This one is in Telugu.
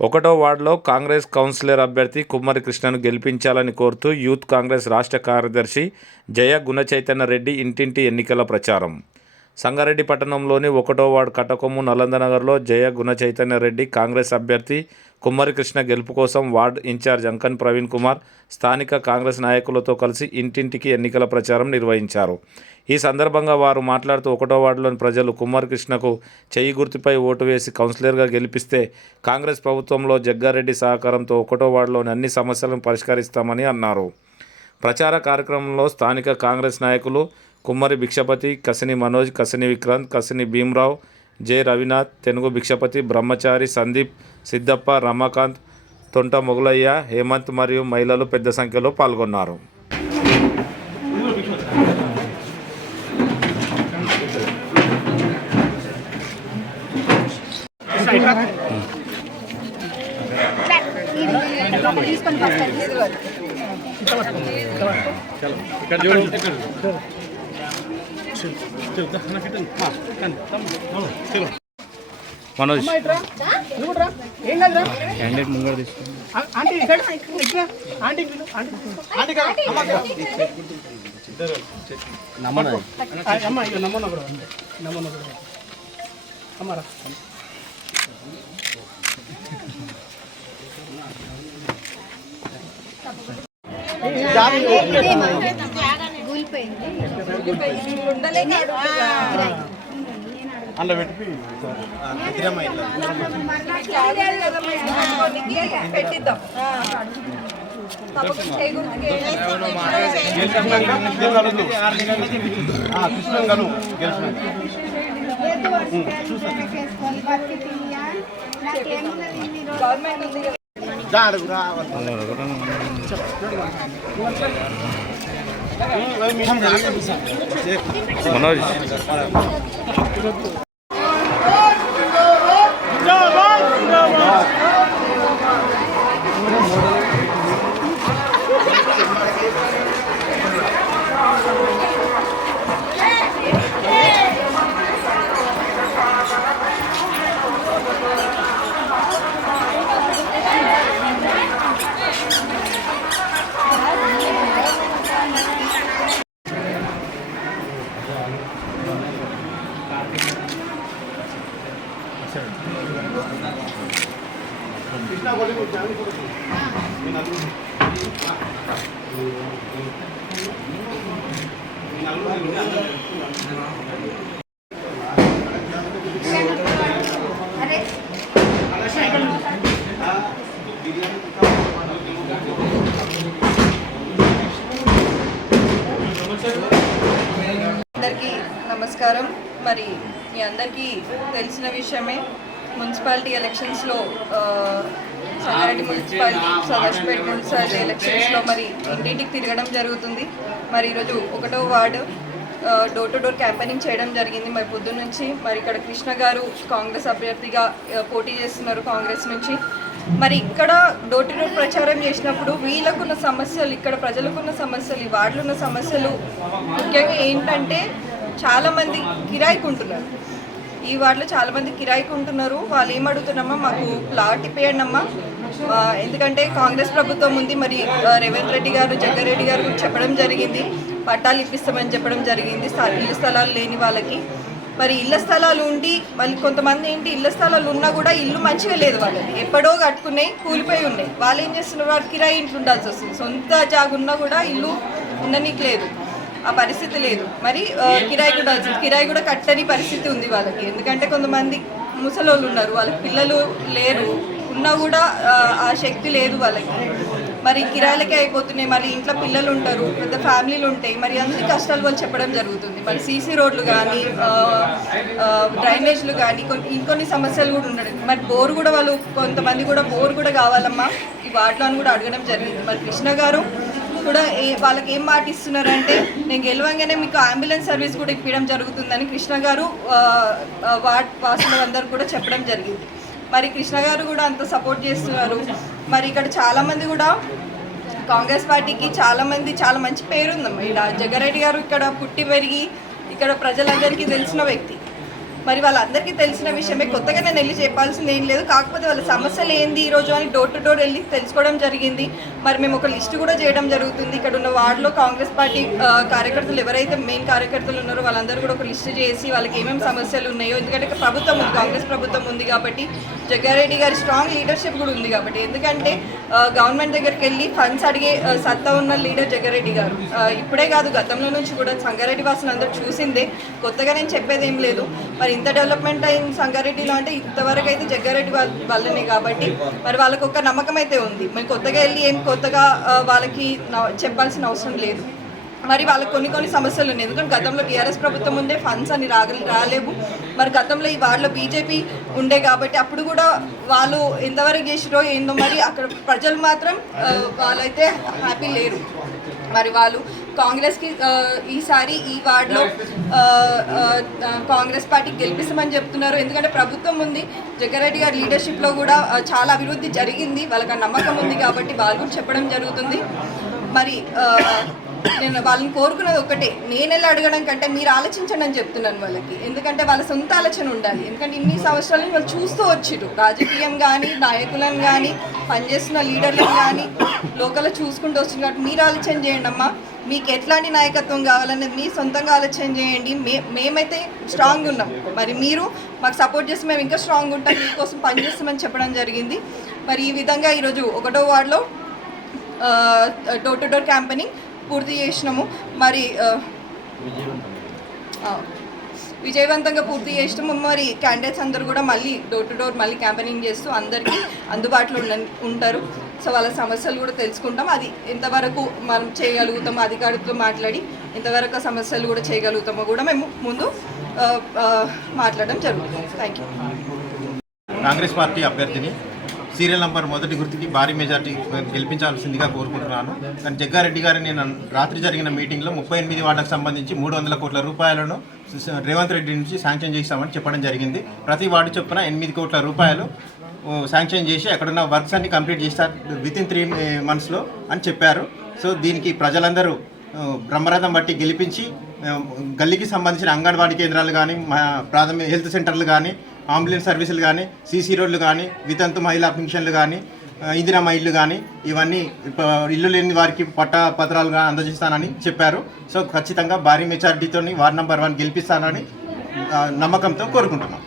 ఒకటో వార్డులో కాంగ్రెస్ కౌన్సిలర్ అభ్యర్థి కుమ్మరి కృష్ణను గెలిపించాలని కోరుతూ యూత్ కాంగ్రెస్ రాష్ట్ర కార్యదర్శి జయ గుణచైతన్య రెడ్డి ఇంటింటి ఎన్నికల ప్రచారం. సంగారెడ్డి పట్టణంలోని ఒకటో వార్డు కటకొమ్ము నలందనగర్లో జయ గుణచైతన్య రెడ్డి కాంగ్రెస్ అభ్యర్థి కుమ్మరి కృష్ణ గెలుపు కోసం ward in charge Ankan Praveen Kumar స్థానిక కాంగ్రెస్ నాయకులతో కలిసి ఇంటింటికి ఎన్నికల ప్రచారం నిర్వహించారు. ఈ సందర్భంగా వారు మాట్లాడుతూ ఒకటో వార్డులోని ప్రజలు కుమ్మరి కృష్ణకు చెయ్యి గుర్తుపై ఓటు వేసి కౌన్సిలర్గా గెలిపిస్తే కాంగ్రెస్ ప్రభుత్వంలో జగ్గారెడ్డి సహకారంతో ఒకటో వార్డులోని అన్ని సమస్యలను పరిష్కరిస్తామని అన్నారు. ప్రచార కార్యక్రమంలో స్థానిక కాంగ్రెస్ నాయకులు కుమ్మరి భిక్షపతి కసిని మనోజ్ కసిని విక్రాంత్ కసిని భీమరావు జె రవినాథ్ తెనుగు భిక్షపతి బ్రహ్మచారి సందీప్ సిద్దప్ప రమాకాంత్ తొంట మొగులయ్య హేమంత్ మరియు మహిళలు పెద్ద సంఖ్యలో పాల్గొన్నారు. ఇక్కడ చూడు. మనోజ్. క్యాండిడేట్ ముంగడు తీసుకు. అందులో పెట్టి పెట్టిద్దాం. గవర్నమెంట్ ఉంది కదా. దా, అడుగు, రా. మనోజ్ అందరికీ నమస్కారం. మరి మీ అందరికీ తెలిసిన విషయమే మున్సిపాలిటీ ఎలక్షన్స్లో సంగారెడ్డి మున్సిపాలిటీ సదాశివపేట మున్సిపాలిటీ ఎలక్షన్స్లో మరి ఇంటింటికి తిరగడం జరుగుతుంది. మరి ఈరోజు ఒకటో ward door to door campaigning చేయడం జరిగింది. మరి పొద్దున్న నుంచి మరి ఇక్కడ కృష్ణ గారు కాంగ్రెస్ అభ్యర్థిగా పోటీ చేస్తున్నారు కాంగ్రెస్ నుంచి. మరి ఇక్కడ డోర్ టు డోర్ ప్రచారం చేసినప్పుడు వీళ్ళకున్న సమస్యలు ఇక్కడ ప్రజలకున్న సమస్యలు ఈ వార్డులో ఉన్న సమస్యలు ముఖ్యంగా ఏంటంటే చాలామంది కిరాయికి ఉంటున్నారు ఈ వార్డులో చాలా మంది కిరాయికి ఉంటున్నారు వాళ్ళు ఏం అడుగుతున్నామా మాకు ప్లాట్ ఇప్పేయండి అమ్మా ఎందుకంటే కాంగ్రెస్ ప్రభుత్వం ఉంది. మరి రేవంత్ రెడ్డి గారు జగ్గారెడ్డి గారు చెప్పడం జరిగింది. పట్టాలు ఇప్పిస్తామని చెప్పడం జరిగింది. ఇల్లు స్థలాలు లేని వాళ్ళకి. మరి ఇళ్ళ స్థలాలు ఉండి మళ్ళీ కొంతమంది ఏంటి ఇళ్ళ స్థలాలు ఉన్నా కూడా ఇల్లు మంచిగా లేదు వాళ్ళకి. ఎప్పుడో కట్టుకున్నాయి కూలిపోయి ఉన్నాయి. వాళ్ళు ఏం చేస్తున్నారు? వాళ్ళు కిరాయి ఇంట్లో ఉండాల్సి వస్తుంది. సొంత జాగా ఉన్నా కూడా ఇల్లు ఉండనీకి లేదు. ఆ పరిస్థితి లేదు. మరి కిరాయి కూడా కిరాయి కూడా కట్టని పరిస్థితి ఉంది వాళ్ళకి. ఎందుకంటే కొంతమంది ముసలోళ్ళు ఉన్నారు. వాళ్ళకి పిల్లలు లేరు. ఉన్నా కూడా ఆ, శక్తి లేదు వాళ్ళకి. మరి కిరాయిలకే అయిపోతున్నాయి. మరి ఇంట్లో పిల్లలు ఉంటారు పెద్ద ఫ్యామిలీలు ఉంటాయి. మరి అన్ని కష్టాలు వాళ్ళు చెప్పడం జరుగుతుంది. మరి సీసీ రోడ్లు కానీ డ్రైనేజ్లు కానీ కొన్ని ఇంకొన్ని సమస్యలు కూడా ఉండడం. మరి బోర్ కూడా వాళ్ళు కొంతమంది కూడా బోర్ కూడా కావాలమ్మా. ఈ వాటిలో కూడా అడగడం జరిగింది. మరి కృష్ణ గారు కూడా ఏ వాళ్ళకి ఏం మాట ఇస్తున్నారంటే నేను గెలవంగానే మీకు అంబులెన్స్ సర్వీస్ కూడా ఇప్పించడం జరుగుతుందని కృష్ణ గారు వార్డ్ వాసులు అందరూ వాసులందరూ కూడా చెప్పడం జరిగింది. మరి కృష్ణ గారు కూడా అంత సపోర్ట్ చేస్తున్నారు. మరి ఇక్కడ చాలామంది కూడా కాంగ్రెస్ పార్టీకి చాలామంది చాలా మంచి పేరు ఉందమ్మా ఇక్కడ జగ్గారెడ్డి గారు ఇక్కడ పుట్టి పెరిగి ఇక్కడ ప్రజలందరికీ తెలిసిన వ్యక్తి. మరి వాళ్ళందరికీ తెలిసిన విషయమే. కొత్తగా నేను వెళ్ళి చెప్పాల్సింది ఏం లేదు. కాకపోతే వాళ్ళ సమస్యలు ఏంది ఈ రోజు అని డోర్ టు డోర్ వెళ్ళి తెలుసుకోవడం జరిగింది. మరి మేము ఒక లిస్ట్ కూడా చేయడం జరుగుతుంది. ఇక్కడ ఉన్న వార్డులో కాంగ్రెస్ పార్టీ కార్యకర్తలు ఎవరైతే మెయిన్ కార్యకర్తలు ఉన్నారో వాళ్ళందరూ కూడా ఒక లిస్ట్ చేసి వాళ్ళకి ఏమేమి సమస్యలు ఉన్నాయో ఎందుకంటే ప్రభుత్వం ఉంది కాంగ్రెస్ ప్రభుత్వం ఉంది కాబట్టి జగ్గారెడ్డి గారి స్ట్రాంగ్ లీడర్షిప్ కూడా ఉంది కాబట్టి. ఎందుకంటే గవర్నమెంట్ దగ్గరికి వెళ్ళి ఫండ్స్ అడిగే సత్తా ఉన్న లీడర్ జగ్గారెడ్డి గారు. ఇప్పుడే కాదు గతంలో నుంచి కూడా సంగారెడ్డి వాసులు అందరూ చూసిందే. కొత్తగా నేను చెప్పేది ఏం లేదు. మరి ఇంత డెవలప్మెంట్ అయిన సంగారెడ్డిలో అంటే ఇంతవరకు అయితే జగ్గారెడ్డి వాళ్ళ వల్లనే కాబట్టి మరి వాళ్ళకు ఒక నమ్మకం అయితే ఉంది. మరి కొత్తగా వెళ్ళి ఏం కొత్తగా వాళ్ళకి చెప్పాల్సిన అవసరం లేదు. మరి వాళ్ళకి కొన్ని కొన్ని సమస్యలు ఉన్నాయి. ఎందుకంటే గతంలో టీఆర్ఎస్ ప్రభుత్వం ఉండే ఫండ్స్ అని రాగలి రాలేవు. మరి గతంలో ఈ వార్డులో బీజేపీ ఉండే కాబట్టి అప్పుడు కూడా వాళ్ళు ఎంతవరకు చేసిరో ఏందో మరి అక్కడ ప్రజలు మాత్రం వాళ్ళైతే హ్యాపీ లేరు. మరి వాళ్ళు కాంగ్రెస్కి ఈసారి ఈ వార్డులో కాంగ్రెస్ పార్టీ గెలిపిస్తామని చెప్తున్నారు. ఎందుకంటే ప్రభుత్వం ఉంది. జగ్గారెడ్డి గారి లీడర్షిప్లో కూడా చాలా అభివృద్ధి జరిగింది. వాళ్ళకి నమ్మకం ఉంది కాబట్టి వాళ్ళు కూడా చెప్పడం జరుగుతుంది. మరి నేను వాళ్ళని కోరుకున్నది ఒకటే నేను ఎలా అడగడం కంటే మీరు ఆలోచించండి అని చెప్తున్నాను వాళ్ళకి. ఎందుకంటే వాళ్ళ సొంత ఆలోచన ఉండాలి. ఎందుకంటే ఇన్ని సంవత్సరాల నుంచి వాళ్ళు చూస్తూ వచ్చిరు రాజకీయం కానీ నాయకులను కానీ పనిచేస్తున్న లీడర్లను కానీ లోకల్ చూసుకుంటూ వచ్చింది కాబట్టి మీరు ఆలోచన చేయండి అమ్మా. మీకు ఎట్లాంటి నాయకత్వం కావాలనేది మీ సొంతంగా ఆలోచన చేయండి. మే మేమైతే స్ట్రాంగ్ ఉన్నాం. మరి మీరు మాకు సపోర్ట్ చేసి మేము ఇంకా స్ట్రాంగ్ ఉంటాం. మీకోసం పనిచేస్తామని చెప్పడం జరిగింది. మరి ఈ విధంగా ఈరోజు ఒకటో వార్డులో డోర్ టు డోర్ క్యాంపెనింగ్ పూర్తి చేసినాము. మరి విజయవంతంగా పూర్తి చేసినాము. మరి క్యాండిడేట్స్ అందరూ కూడా మళ్ళీ డోర్ టు డోర్ మళ్ళీ క్యాంపెయినింగ్ చేస్తూ అందరికీ అందుబాటులో ఉంటారు. సో వాళ్ళ సమస్యలు కూడా తెలుసుకుంటాం. అది ఎంతవరకు మనం చేయగలుగుతాం అధికారులతో మాట్లాడి ఎంతవరకు సమస్యలు కూడా చేయగలుగుతామో కూడా మేము ముందు మాట్లాడడం జరుగుతుంది. థ్యాంక్ యూ కాంగ్రెస్ పార్టీ అభ్యర్థిని సీరియల్ నంబర్ మొదటి గుర్తుకి భారీ మెజార్టీ గెలిపించాల్సిందిగా కోరుకుంటున్నాను. కానీ జగ్గారెడ్డి గారిని నేను రాత్రి జరిగిన మీటింగ్లో ముప్పై ఎనిమిది వార్డులకు సంబంధించి మూడు వందల కోట్ల రూపాయలను రేవంత్ రెడ్డి నుంచి శాంక్షన్ చేస్తామని చెప్పడం జరిగింది. ప్రతి వార్డు చొప్పున ఎనిమిది కోట్ల రూపాయలు శాంక్షన్ చేసి అక్కడున్న వర్క్స్ అన్ని కంప్లీట్ చేస్తారు విత్ ఇన్ త్రీ మంత్స్లో అని చెప్పారు. సో దీనికి ప్రజలందరూ బ్రహ్మరథం బట్టి గెలిపించి గల్లీకి సంబంధించిన అంగన్వాడీ కేంద్రాలు కానీ మా ప్రాథమిక హెల్త్ సెంటర్లు కానీ అంబులెన్స్ సర్వీసులు కానీ సీసీ రోడ్లు కానీ వితంతు మహిళా పెన్షన్లు కానీ ఇందిరా ఇందిరమ్మ ఇల్లు కానీ ఇవన్నీ ఇల్లు లేని వారికి పట్టా పత్రాలు కానీ అందజేస్తానని చెప్పారు. సో ఖచ్చితంగా భారీ మెజారిటీతో వార్డ్ నెంబర్ వన్ గెలిపిస్తానని నమ్మకంతో కోరుకుంటున్నాం.